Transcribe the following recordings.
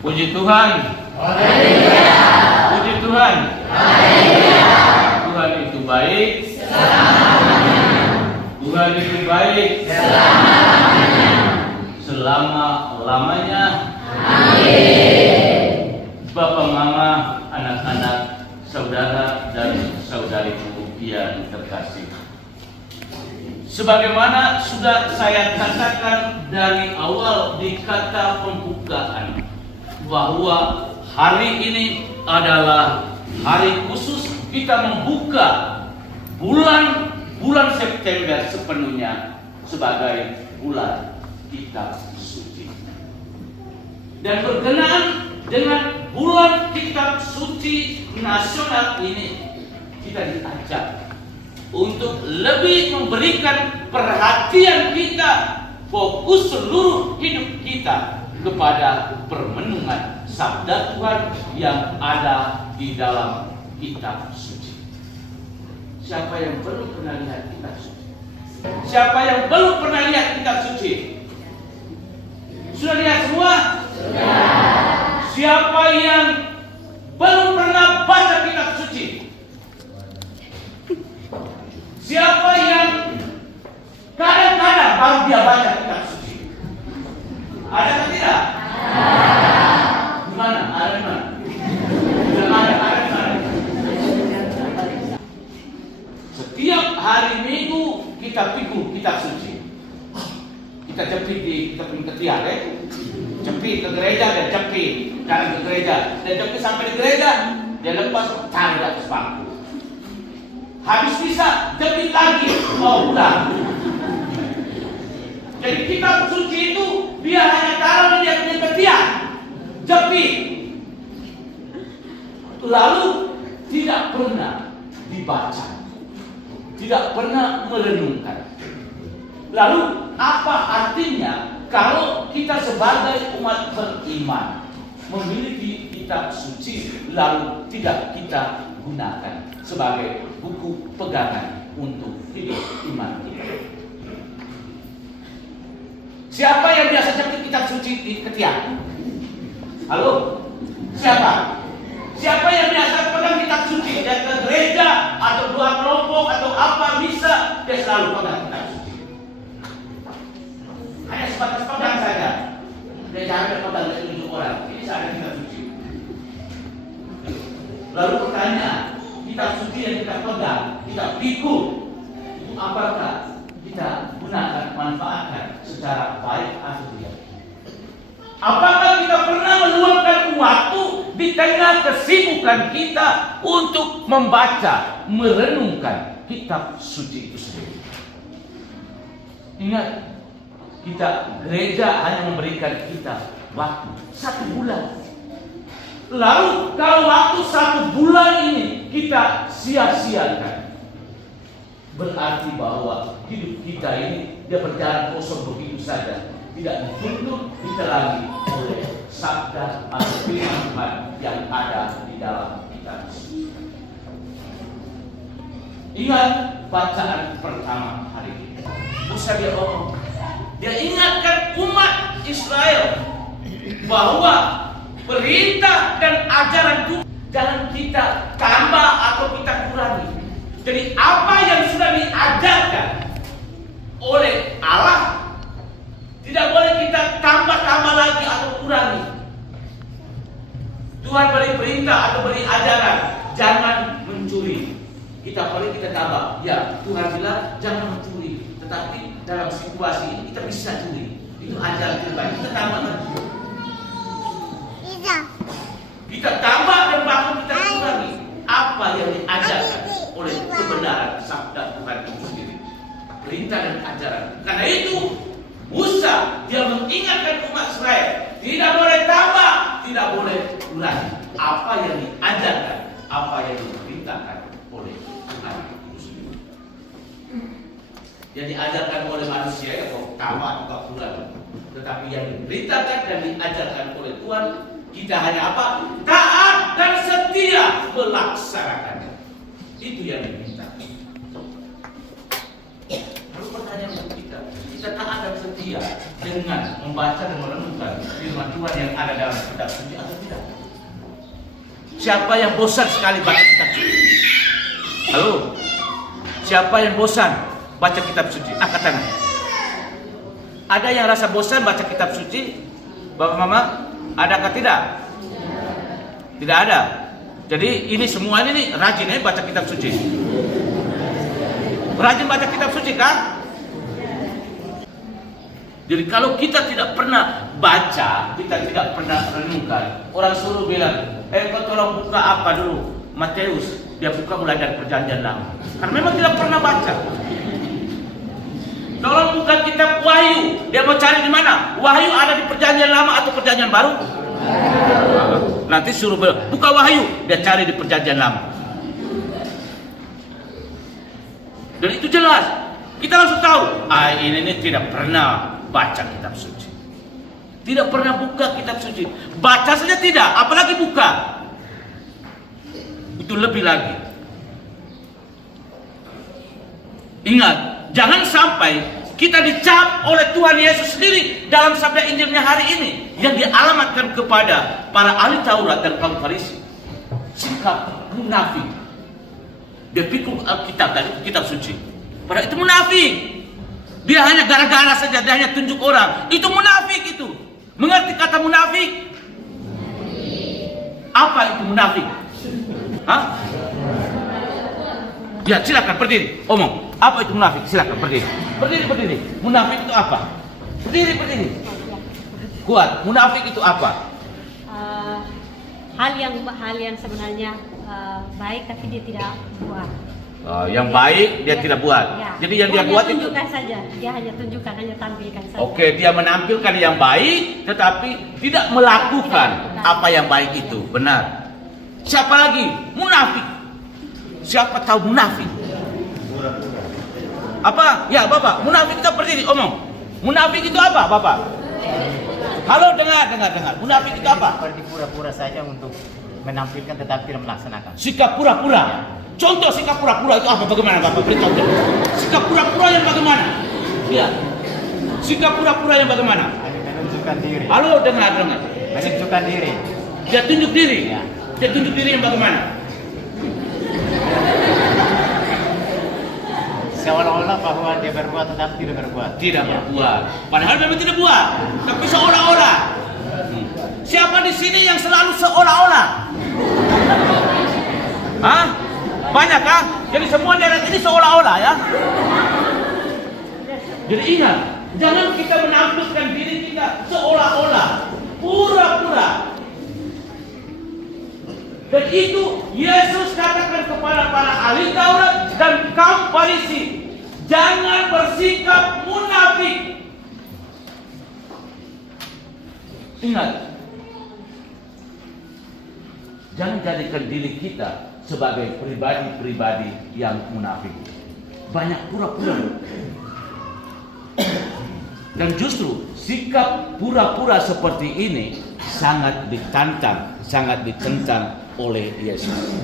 Puji Tuhan. Haleluya. Puji Tuhan. Haleluya. Tuhan itu baik. Tuhan itu baik. Selama-lamanya. Amin. Bapak, Mama, anak-anak, saudara dan saudariku yang terkasih. Sebagaimana sudah saya katakan dari awal di kata pembukaan, bahwa hari ini adalah hari khusus kita membuka bulan September sepenuhnya sebagai bulan Kitab Suci. Dan berkenaan dengan bulan Kitab Suci nasional ini, kita diajak untuk lebih memberikan perhatian kita, fokus seluruh hidup kita kepada permenungan sabda Tuhan yang ada di dalam Kitab Suci. Siapa yang belum pernah lihat Kitab Suci? Siapa yang belum pernah lihat Kitab Suci? Sudah lihat semua? Sudah. Siapa yang belum pernah baca Kitab Suci? Siapa yang kadang-kadang baru dia baca Kitab Suci? Ada atau tidak? Di mana? Ada di mana? Tidak ada di mana? Setiap hari Minggu kita pikul Kitab Suci. Kita jepit di kita punya ketiak, jepit ke gereja dan jepit jalan ke gereja dan jepit sampai di gereja dia lepas cari di atas bangku. Habis bisa jepit lagi, oh udah. Jadi Kitab Suci itu dia hanya taruh di dia punya ketiak, jepit, lalu tidak pernah dibaca, tidak pernah merenungkan. Lalu apa artinya kalau kita sebagai umat beriman memiliki Kitab Suci lalu tidak kita gunakan sebagai buku pegangan untuk hidup iman kita? Siapa yang biasa jepit Kitab Suci di ketiak? Halo? Siapa? Siapa yang biasa pegang Kitab Suci? Dia ke gereja atau dua kelompok atau apa bisa dia selalu pegang Kitab Suci. Hanya sebatas pegang saja. Dia jangan pegang dari 7 orang. Ini saya ada Kitab Suci. Lalu pertanyaan, Kitab Suci yang kita pegang, kita pikul, itu apakah kita gunakan, manfaatkan secara baik atau tidak? Apakah kita pernah meluangkan waktu di tengah kesibukan kita untuk membaca, merenungkan Kitab Suci itu sendiri? Ingat, kita gereja hanya memberikan kita waktu 1 bulan. Lalu kalau waktu 1 bulan ini kita sia-siakan, berarti bahwa hidup kita ini dia berjalan kosong begitu saja, tidak dituntun ditelangi oleh sabda atau firman Tuhan yang ada di dalam Kitab Suci. Ingat bacaan pertama hari ini. Musa dia ngomong, dia ingatkan umat Israel bahwa perintah dan ajaran Tuhan jangan kita tambah atau kita kurangi. Jadi apa yang sudah diajarkan oleh Allah tidak boleh kita tambah-tambah lagi atau kurangi. Tuhan beri perintah atau beri ajaran jangan mencuri. Kita boleh kita tambah. Ya, Tuhan bilang jangan mencuri. Tetapi dalam situasi ini kita bisa curi. Itu ajaran terbaik. Kita tambah lagi. Kita tambah dan bahkan kita kurangi apa yang diajarkan oleh kebenaran sabda Tuhan itu sendiri. Perintah dan ajaran. Karena itu Musa dia mengingatkan umat Israel tidak boleh tambah, tidak boleh kurangi apa yang diajarkan, apa yang diperintahkan oleh Tuhan itu sendiri. Yang diajarkan oleh manusia ya kok tambah atau kurangi. Tetapi yang diperintahkan dan diajarkan oleh Tuhan, kita hanya apa? Taat dan setia melaksanakannya. Itu yang diminta. Lalu pertanyaan kita taat dan setia manusia dengan membaca dan merenungkan firman Tuhan yang ada dalam kitab suci atau tidak? Siapa yang bosan sekali baca kitab suci? Halo? Siapa yang bosan baca kitab suci? Angkat tangan. Ada yang rasa bosan baca kitab suci? Bapak Mama, adakah tidak? Tidak ada. Jadi ini semua ini rajin baca kitab suci. Rajin baca kitab suci kan? Jadi kalau kita tidak pernah baca, kita tidak pernah renungkan, orang suruh bilang, kau tolong buka apa dulu? Matius, dia buka mulai dari Perjanjian Lama. Karena memang tidak pernah baca. Tolong buka kitab Wahyu, dia mau cari di mana? Wahyu ada di Perjanjian Lama atau Perjanjian Baru? Nanti suruh buka Wahyu, dia cari di Perjanjian Lama. Dan itu jelas, kita langsung tahu, ini tidak pernah baca kitab suci. Tidak pernah buka kitab suci. Baca saja tidak, apalagi buka. Itu lebih lagi. Ingat, jangan sampai kita dicap oleh Tuhan Yesus sendiri dalam sabda Injilnya hari ini yang dialamatkan kepada para ahli Taurat dan kaum Farisi. Sikap munafik. Dia pikul Alkitab tadi, kitab suci. Padahal itu munafik. Dia hanya gara-gara saja, dia hanya tunjuk orang. Itu munafik itu. Mengerti kata munafik? Apa itu munafik? Hah? Ya, silakan berdiri. Omong. Apa itu munafik? Silakan berdiri. Berdiri. Munafik itu apa? Berdiri. Kuat. Munafik itu apa? Hal yang sebenarnya baik tapi dia tidak buat. Yang baik dia tidak buat. Ya. Jadi yang dia buat itu tunjukkan saja. Dia hanya tunjukkan, hanya tampilkan saja. Oke, dia menampilkan yang baik tetapi tidak melakukan apa yang baik itu. Benar. Siapa lagi? Munafik. Siapa tahu munafik? Apa? Ya, Bapak, munafik itu berdiri, omong. Munafik itu apa, Bapak? Halo, dengar. Munafik itu apa? Seperti pura-pura saja untuk menampilkan tetapi tidak melaksanakan. Sikap pura-pura. Contoh sikap pura-pura itu apa? Bagaimana, Bapak? Beritahu. Sikap pura-pura yang bagaimana? Ya. Sikap pura-pura yang bagaimana? Menunjukkan diri. Halo, dengar. Menunjukkan diri. Dia tunjuk diri. Ya. Dia tunjuk diri yang bagaimana? Seolah-olah bahwa dia berbuat tetapi tidak berbuat. Tidak berbuat. Padahal memang tidak buat, tapi seolah-olah. Siapa di sini yang selalu seolah-olah? Hah? Banyak kah? Jadi semua daerah ini seolah-olah ya? Jadi ingat, jangan kita menampilkan diri kita seolah-olah, pura-pura. Dan itu Yesus katakan kepada para ahli Taurat dan kaum Farisi, jangan bersikap munafik. Ingat, jangan jadikan diri kita sebagai pribadi-pribadi yang munafik. Banyak pura-pura. Dan justru sikap pura-pura seperti ini sangat ditantang, sangat ditentang oleh Yesus.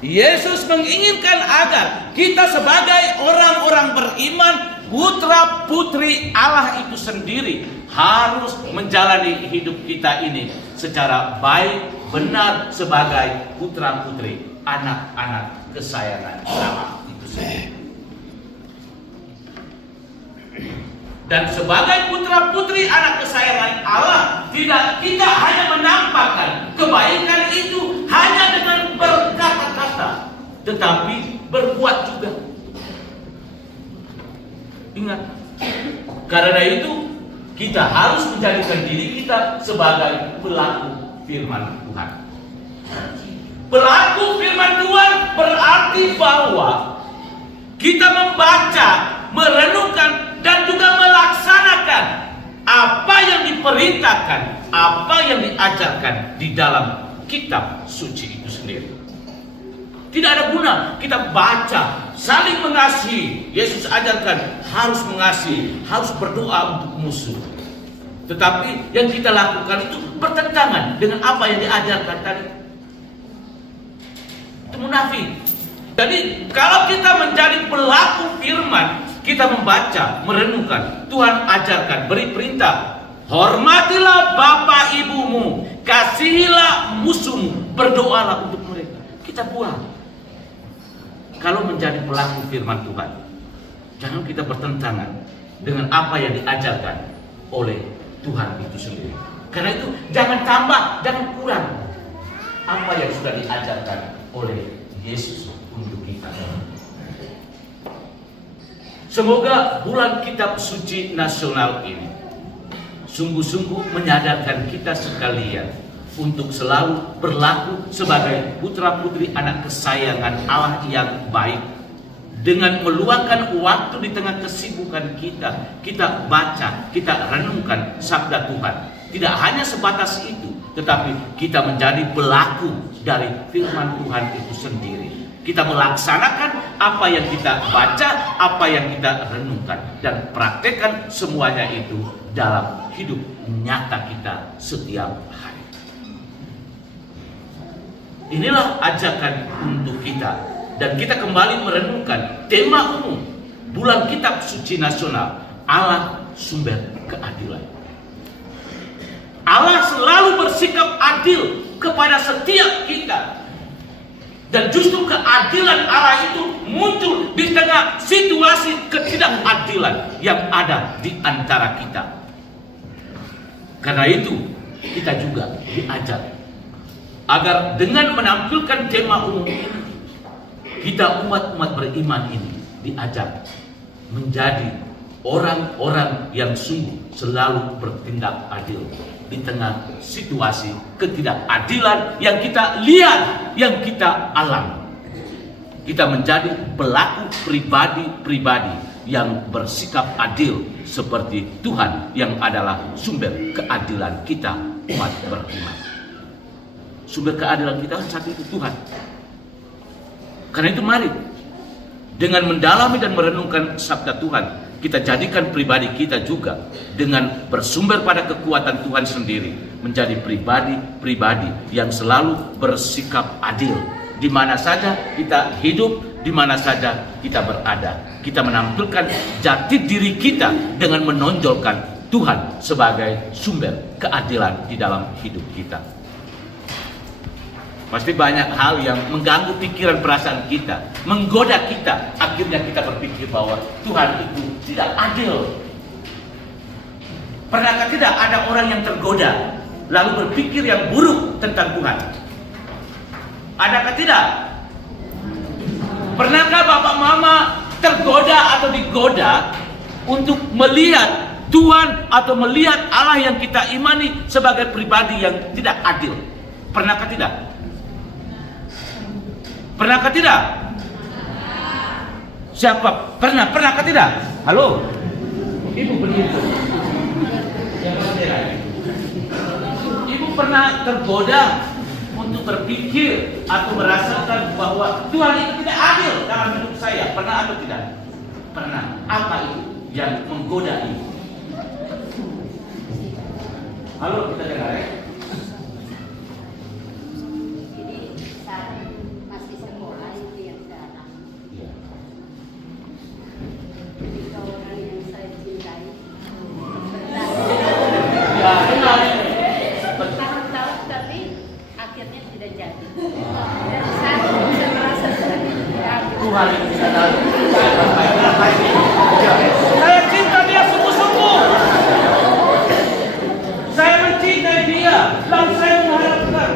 Yesus menginginkan agar kita sebagai orang-orang beriman, putra-putri Allah itu sendiri harus menjalani hidup kita ini secara baik, benar sebagai putra-putri, anak-anak kesayangan Allah itu sendiri. Dan sebagai putra-putri anak kesayangan Allah, kita hanya menampakkan kebaikan itu hanya dengan berkata-kata, tetapi berbuat juga. Ingat, karena itu kita harus menjadikan diri kita sebagai pelaku firman Tuhan. Pelaku firman Tuhan berarti bahwa kita membaca, merenungkan, dan juga melaksanakan apa yang diperintahkan, apa yang diajarkan di dalam kitab suci itu sendiri. Tidak ada guna kita baca, saling mengasihi. Yesus ajarkan harus mengasihi, harus berdoa untuk musuh. Tetapi yang kita lakukan itu bertentangan dengan apa yang diajarkan tadi. Itu munafik. Jadi kalau kita menjadi pelaku firman, kita membaca, merenungkan, Tuhan ajarkan, beri perintah, hormatilah bapak ibumu, kasihilah musuhmu, berdoalah untuk mereka. Kita buat. Kalau menjadi pelaku firman Tuhan, jangan kita bertentangan dengan apa yang diajarkan oleh Tuhan itu sendiri. Karena itu jangan tambah, jangan kurang apa yang sudah diajarkan oleh Yesus untuk kita. Semoga bulan kitab suci nasional ini sungguh-sungguh menyadarkan kita sekalian untuk selalu berlaku sebagai putra-putri anak kesayangan Allah yang baik. Dengan meluangkan waktu di tengah kesibukan kita baca, kita renungkan sabda Tuhan. Tidak hanya sebatas itu, tetapi kita menjadi pelaku dari firman Tuhan itu sendiri. Kita melaksanakan apa yang kita baca, apa yang kita renungkan, dan praktekkan semuanya itu dalam hidup nyata kita setiap hari. Inilah ajakan untuk kita, dan kita kembali merenungkan tema umum bulan kitab suci nasional, Allah sumber keadilan. Allah selalu bersikap adil kepada setiap kita. Dan justru keadilan Allah itu muncul di tengah situasi ketidakadilan yang ada di antara kita. Karena itu kita juga diajar agar dengan menampilkan tema umum ini, kita umat-umat beriman ini diajar menjadi orang-orang yang sungguh selalu bertindak adil di tengah situasi ketidakadilan yang kita lihat, yang kita alami. Kita menjadi pelaku pribadi-pribadi yang bersikap adil seperti Tuhan yang adalah sumber keadilan kita umat beriman. Sumber keadilan kita satu itu Tuhan. Karena itu mari dengan mendalami dan merenungkan sabda Tuhan, kita jadikan pribadi kita juga dengan bersumber pada kekuatan Tuhan sendiri menjadi pribadi-pribadi yang selalu bersikap adil. Di mana saja kita hidup, di mana saja kita berada, kita menampilkan jati diri kita dengan menonjolkan Tuhan sebagai sumber keadilan di dalam hidup kita. Pasti banyak hal yang mengganggu pikiran perasaan kita, menggoda kita. Akhirnya kita berpikir bahwa Tuhan itu tidak adil. Pernahkah tidak ada orang yang tergoda lalu berpikir yang buruk tentang Tuhan? Adakah tidak? Pernahkah bapak mama tergoda atau digoda untuk melihat Tuhan atau melihat Allah yang kita imani sebagai pribadi yang tidak adil? Pernahkah tidak? Pernahkah tidak? Siapa? Pernahkah tidak? Halo? Ibu begitu. Ibu pernah tergoda untuk berpikir atau merasakan bahwa Tuhan itu tidak adil dalam hidup saya? Pernah atau tidak? Pernah. Apa itu yang menggoda ibu? Halo, kita dengar ya. Saya cinta dia sungguh-sungguh. Saya mencintai dia, dan saya mengharapkan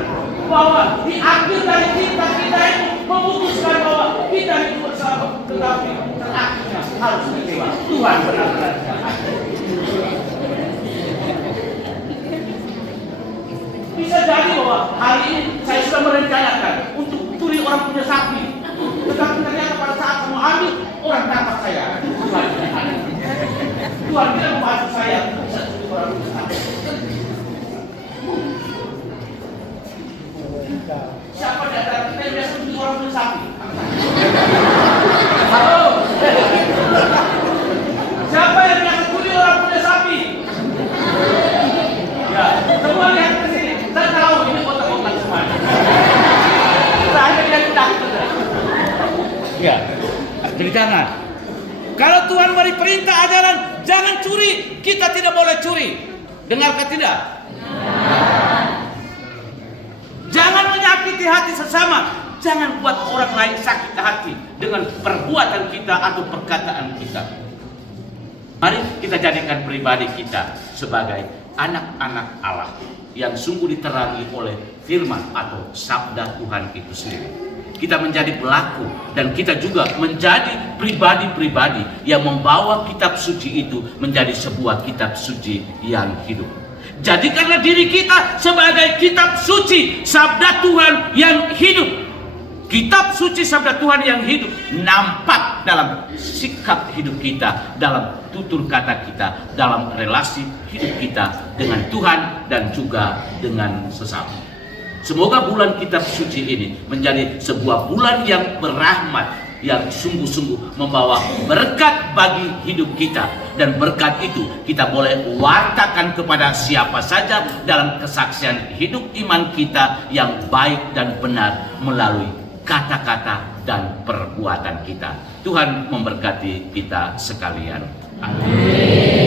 bahwa di akhir dari cinta kita itu memutuskan bahwa kita itu bersama, tetapi terakhirnya harus kecewa. Tuhan benar-benar jahat. Bisa jadi bahwa hari ini saya sudah merencanakan untuk curi orang punya sapi. Tetapi ternyata pada saat mau ambil, orang tangkap saya. Tuhan tidak membantu saya bisa curi orang punya sapi. Siapa di antara kita yang biasa curi orang punya sapi? Halo? Siapa yang biasa curi orang punya sapi? Ya, semua lihat ke sini. Saya tahu ini otak-otak semua. Saya tidak takut. Ya, jadi jangan. Kalau Tuhan beri perintah ajaran, jangan curi, kita tidak boleh curi. Dengarkah tidak? Jangan menyakiti hati sesama, jangan buat orang lain sakit hati dengan perbuatan kita atau perkataan kita. Mari kita jadikan pribadi kita sebagai anak-anak Allah yang sungguh diterangi oleh firman atau sabda Tuhan itu sendiri. Kita menjadi pelaku dan kita juga menjadi pribadi-pribadi yang membawa kitab suci itu menjadi sebuah kitab suci yang hidup. Jadikanlah diri kita sebagai kitab suci sabda Tuhan yang hidup. Kitab suci sabda Tuhan yang hidup nampak dalam sikap hidup kita, dalam tutur kata kita, dalam relasi hidup kita dengan Tuhan dan juga dengan sesama. Semoga bulan kitab suci ini menjadi sebuah bulan yang berahmat, yang sungguh-sungguh membawa berkat bagi hidup kita. Dan berkat itu kita boleh wartakan kepada siapa saja dalam kesaksian hidup iman kita yang baik dan benar melalui kata-kata dan perbuatan kita. Tuhan memberkati kita sekalian. Amin.